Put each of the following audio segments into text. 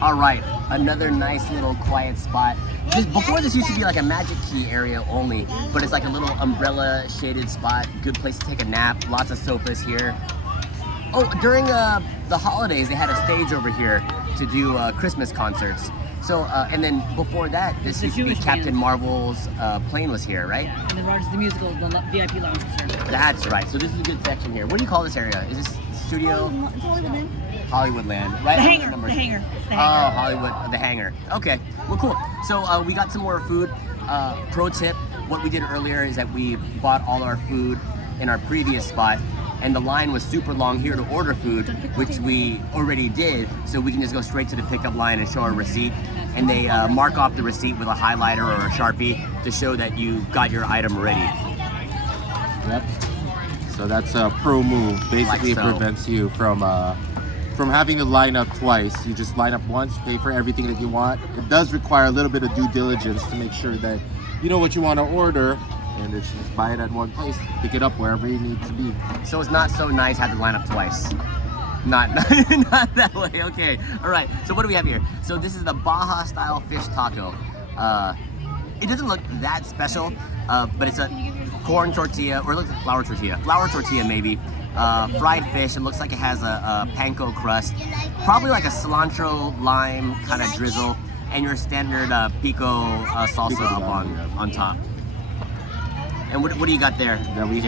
All right, another nice little quiet spot. Before this used to be like a Magic Key area only, but it's like a little umbrella shaded spot. Good place to take a nap. Lots of sofas here. Oh, during the holidays, they had a stage over here to do Christmas concerts. So, and then before that, this used to be Captain Marvel's plane was here, right? And then Rogers the Musical, the VIP lounge was here. That's right. So this is a good section here. What do you call this area? Is this studio? It's Hollywoodland. Hollywoodland, right? The hangar. The hangar. It's the hangar. Oh, Hollywood, the hangar. Okay, well, cool. So we got some more food. Pro tip: what we did earlier is that we bought all our food in our previous spot, and the line was super long here to order food, which we already did. So we can just go straight to the pickup line and show our receipt, and they mark off the receipt with a highlighter or a Sharpie to show that you got your item ready. Yep. So that's a pro move. Basically, Like so. it prevents you from having to line up twice. You just line up once, pay for everything that you want. It does require a little bit of due diligence to make sure that you know what you want to order, and it's just buy it at one place, pick it up wherever you need to be. So it's not so nice to have to line up twice. Not that way. Okay. All right. So what do we have here? So this is the Baja-style fish taco. It doesn't look that special, but it's a corn tortilla, or it looks like flour tortilla. Flour tortilla maybe. Fried fish. It looks like it has a panko crust. Probably like a cilantro-lime kind of drizzle, and your standard pico salsa up on top. And what do you got there? Then we JC?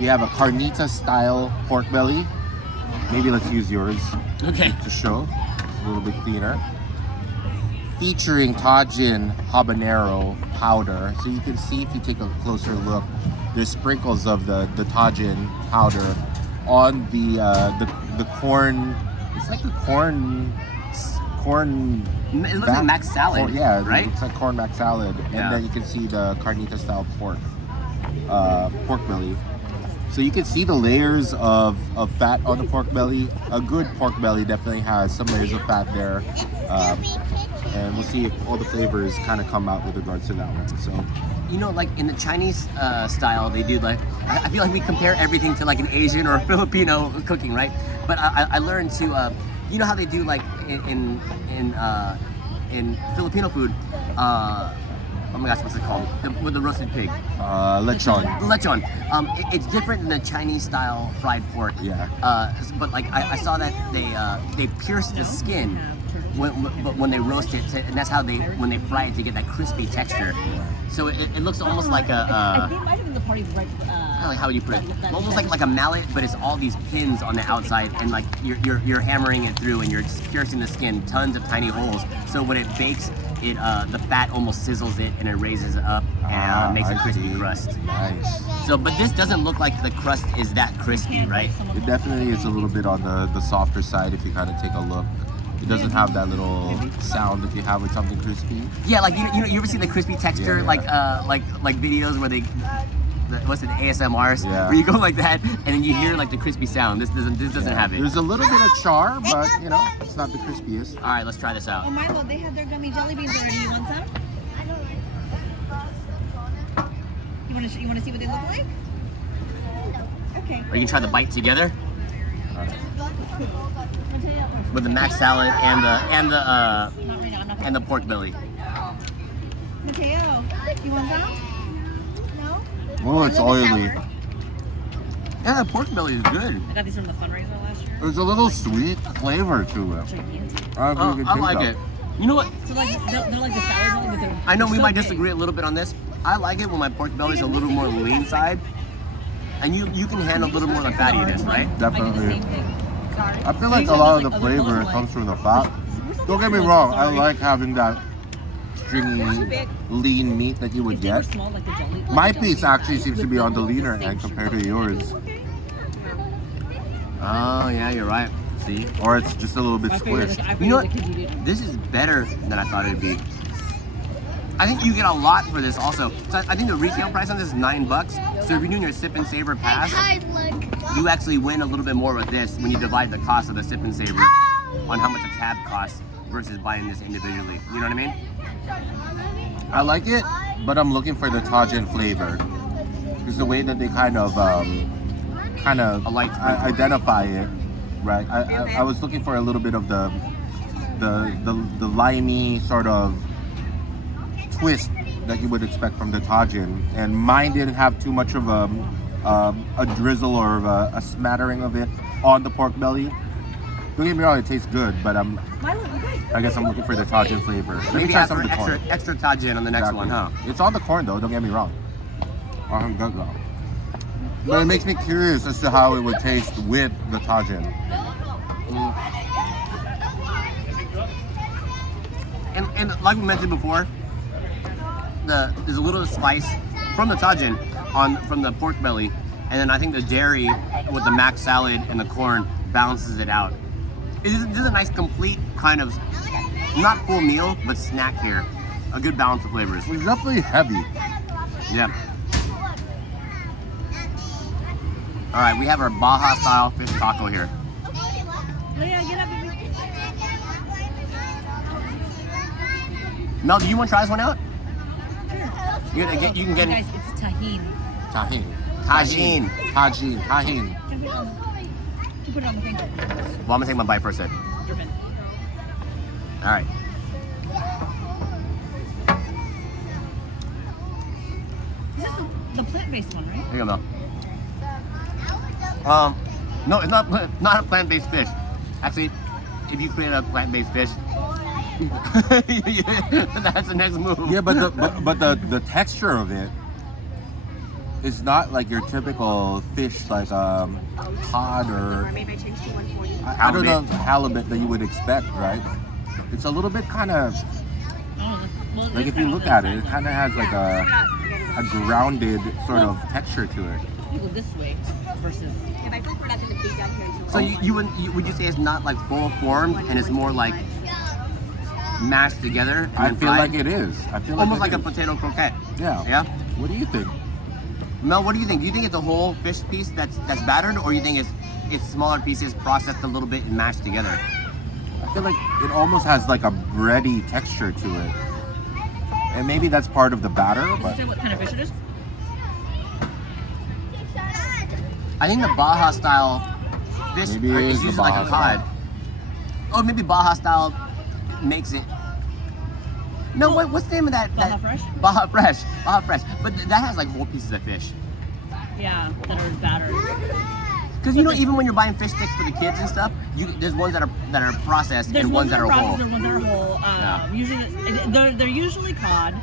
have a Carnitas-style pork belly. Maybe let's use yours Okay. to show. It's a little bit cleaner. Featuring Tajín Habanero powder. So you can see if you take a closer look, there's sprinkles of the Tajín powder on the corn. It's like a corn. It looks like Mac Salad. Corn, yeah, right? It's like Corn Mac Salad, and Yeah. then you can see the Carnita-style pork belly. So you can see the layers of fat on the pork belly. A good pork belly definitely has some layers of fat there. And we'll see if all the flavors kind of come out with regards to that one. So, You know, like in the Chinese style, they do like, I feel like we compare everything to like an Asian or a Filipino cooking, right? But I learned to, you know how they do like in Filipino food, oh my gosh, what's it called? With the roasted pig. lechon. Lechon. It's different than the Chinese style fried pork. Yeah. But like I saw that they pierce the skin when they roast it, and that's how when they fry it to get that crispy texture. So it looks almost like I think it might have been the party's right. like how would you put it? Almost like a mallet, but it's all these pins on the outside, and like you're hammering it through, and you're just piercing the skin, tons of tiny holes. So when it bakes, the fat almost sizzles it, and it raises it up and makes a crispy crust. Nice. So, but this doesn't look like the crust is that crispy, right? It definitely is a little bit on the softer side if you kind of take a look. It doesn't have that little sound that you have with something crispy. Yeah, like you ever see the crispy texture, Yeah. like videos where what's it, ASMRs, Yeah. where you go like that and then you hear like the crispy sound. This doesn't have it. There's a little bit of char, but you know, it's not the crispiest. All right, let's try this out. Oh, Milo, they had their gummy jelly beans already. You want some? You want to see what they look like? Okay. Or you can try the bite together with the Mac Salad and Not right now. I'm not. the pork belly. Mateo, you want some? No. Oh, it's oily. Yeah, the pork belly is good. I got these from the fundraiser last year. There's a little sweet flavor to it. Gigantic. I don't know if you can I taste like that. it. You know what? So like they're like the sour belly, but they're. I know we so might big. disagree a little bit on this. I like it when my pork belly is a little more lean side, and you can handle a little more of the fattiness, right? I do the Definitely. same thing. I feel like a lot of the flavor comes from the fat. Don't get me wrong, I like having that stringy, lean meat that you would If they were get. small, like the jelly. My piece actually seems to be on the leaner end compared to yours. Oh yeah, you're right. See, Or it's just a little bit My favorite, squished. I you know forget what? the kids eat it. This is better than I thought it would be. I think you get a lot for this also. So I think the retail price on this is $9. So if you're doing your sip and savor pass, you actually win a little bit more with this when you divide the cost of the sip and savor on how much a tab costs versus buying this individually. You know what I mean? I like it, but I'm looking for the Tajín flavor. Because the way that they kind of A light flavor. identify it, right? I was looking for a little bit of the the limey sort of twist that you would expect from the Tajín, and mine didn't have too much of a drizzle or of a smattering of it on the pork belly. Don't get me wrong, it tastes good, but I guess I'm looking for the Tajín flavor. Let me Maybe try ask some for of the corn. extra Tajín on the next Exactly. one, huh? It's on the corn though, don't get me wrong. Good though. But it makes me curious as to how it would taste with the Tajín. And like we mentioned before, there's a little spice from the Tajín from the pork belly, and then I think the dairy with the mac salad and the corn balances it out. This is a nice complete kind of, not full meal, but snack here. A good balance of flavors. It's definitely heavy. Yeah. All right, we have our Baja-style fish taco here. Leah, get up, baby. Mel, do you want to try this one out? Sure. You can get Guys, it's Tajín. Tajín. Tajín. Tajín. Tajín. You put it on the thing. Well, I'm gonna take my bite first then. You're in. All right. This is the plant-based one, right? Here you go, Mel. No, it's not a plant-based fish. Actually, if you create a plant-based fish, that's the next move. Yeah, but the texture of it is not like your typical fish, like cod or Maybe I changed to 140. I don't know, halibut that you would expect, right? It's a little bit kind of Well, like, if you look at it, it kind of has like a grounded sort of texture to it. You go this way versus. So would you say it's not like full formed and it's more like mashed together? And I then feel fried? like it is. I feel Almost like like it a is. potato croquette. Yeah. Yeah. What do you think? Mel, what do you think? Do you think it's a whole fish piece that's battered, or you think it's smaller pieces processed a little bit and mashed together? I feel like it almost has like a bready texture to it, and maybe that's part of the batter. Did you But say what kind of fish it is? I think the Baja-style fish Maybe it is is the usually like a Baja-style. cod. Or maybe Baja-style makes it. No, what's the name of that? Baja Fresh? Baja Fresh. Baja Fresh. But that has like whole pieces of fish. Yeah, that are battered. Because even when you're buying fish sticks for the kids and stuff, there's ones that are processed There's and ones that are whole. There's ones that are whole. Yeah. Usually, they're usually cod.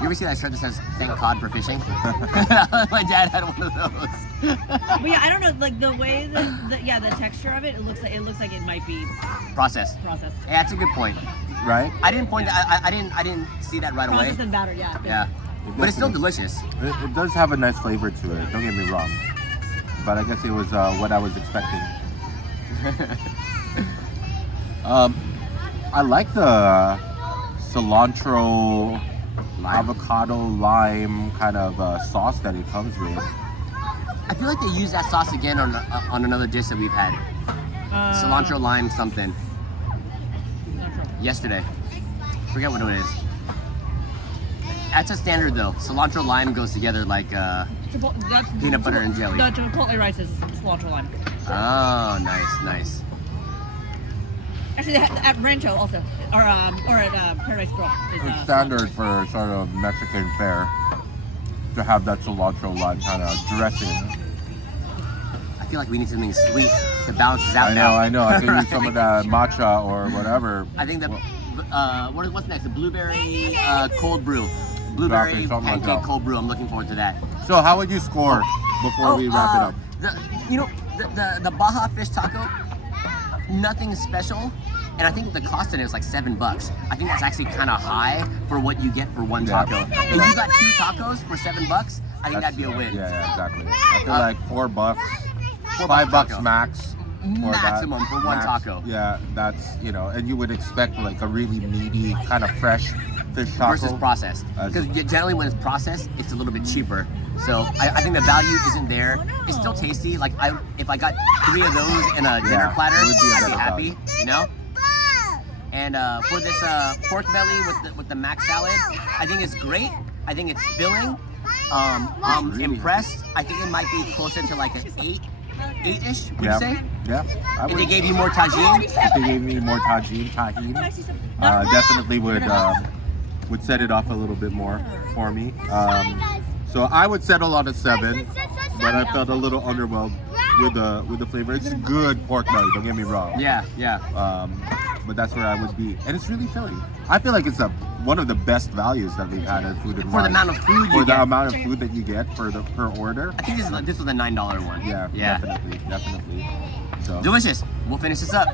You ever see that shirt that says "Thank God for fishing"? My dad had one of those. But yeah, I don't know, like the way that the texture of it, it looks like it might be Processed. processed. Yeah, that's a good point. right? I didn't point. I didn't see that right away. Processed and battered, yeah. Yeah, but it's still delicious. It does have a nice flavor to it. Don't get me wrong, but I guess it was what I was expecting. I like the cilantro, avocado, lime kind of sauce that it comes with. I feel like they used that sauce again on another dish that we've had. Cilantro lime something yesterday. Forget what it is. That's a standard though. Cilantro lime goes together like peanut butter and jelly. The chipotle rice is cilantro lime. Oh, nice. Actually, at Rancho also, or at Paradise Grill. It's standard for sort of Mexican fare to have that cilantro lime kind of dressing. I feel like we need something sweet to balance this out I know. I can use some of that matcha or whatever. I think what's next? The blueberry cold brew. Blueberry Exactly, something like pancake that. cold brew. I'm looking forward to that. So how would you score before we wrap it up? The Baja fish taco, nothing special. And I think the cost in it was like $7. I think that's actually kind of high for what you get for one Yeah. taco. If you got 2 tacos for $7, I think that'd be a win. Yeah, exactly. I feel like $4, $5 taco. max. For Maximum that. for one taco. Yeah, that's, and you would expect like a really meaty, kind of fresh fish taco. Versus processed. Because generally when it's processed, it's a little bit cheaper. So I think the value isn't there. It's still tasty. Like if I got 3 of those in a dinner platter, it would be a I'd be better happy. value. And for this pork belly with the mac salad, I think it's great. I think it's filling. I'm Really? impressed. I think it might be closer to like an 8 8-ish, would Yeah. you say? Yeah. I If would, they gave you more Tajín? if they gave me more Tajín, definitely would set it off a little bit more for me. So I would settle on a 7, but I felt a little underwhelmed with the flavor. It's good pork belly, don't get me wrong. Yeah, yeah. But that's where I would be, and it's really filling. I feel like it's one of the best values that we've had at Food and For the Wine. amount of food you For the get. amount of food that you get per order. I think this was a $9 one. Yeah, Yeah. definitely. So Delicious. We'll finish this up.